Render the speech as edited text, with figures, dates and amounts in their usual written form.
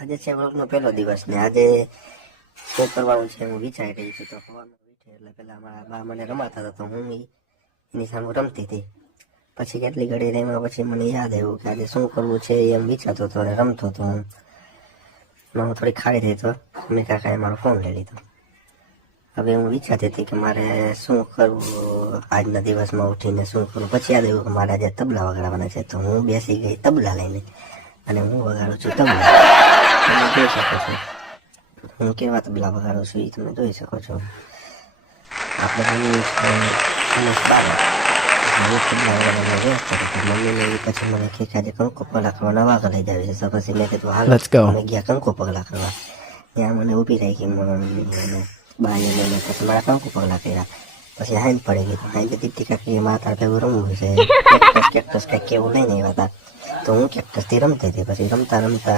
આજે છે વ્લોગનો પહેલો દિવસ ને આજે શું કરવાનું છે હું વિચારી રહી છું. તો સવારમાં ઉઠી એટલે પેલા મારા બા મને રમાતા હતા તો હું એની સામે રમતી હતી. પછી કેટલી ઘડી રમ્યા પછી મને યાદ આવ્યું કે આજે શું કરવું છે એમ વિચારતો હતો અને રમતો હતો. હું થોડી ખાડી થઈ તો મમ્મી કાકાએ મારો ફોન લઈ લીધો. હવે હું વિચારતી હતી કે મારે શું કરવું આજના દિવસમાં ઉઠીને શું કરવું. પછી યાદ આવ્યું કે મારે આજે તબલા વગાડવાના છે તો હું બેસી ગઈ તબલા લઈને અને હું વગાડું છું તબલા. તમે જોઈ શકો છો હું કેવા તબલા વગાડું છું એ તમે જોઈ શકો છો. આપણે મમ્મીને પછી મને કે આજે કંકુ પગલા કરવા નવા લઈ જાય છે. પછી મેં કીધું હાલ અમે ગયા કંકુ પગલા કરવા. ત્યાં મને ઊભી રાખી બાને મને પછી મારા કંકુ પગલા કર્યા. પછી હાઈન પડી ગઈ હાઈ દીદી કાકી માતા ભેગું રમવું છે કેક્ટસ કંઈક કેવું લઈને આવ્યા હતા તો હું કેક્ટસથી રમતી હતી. પછી રમતા રમતા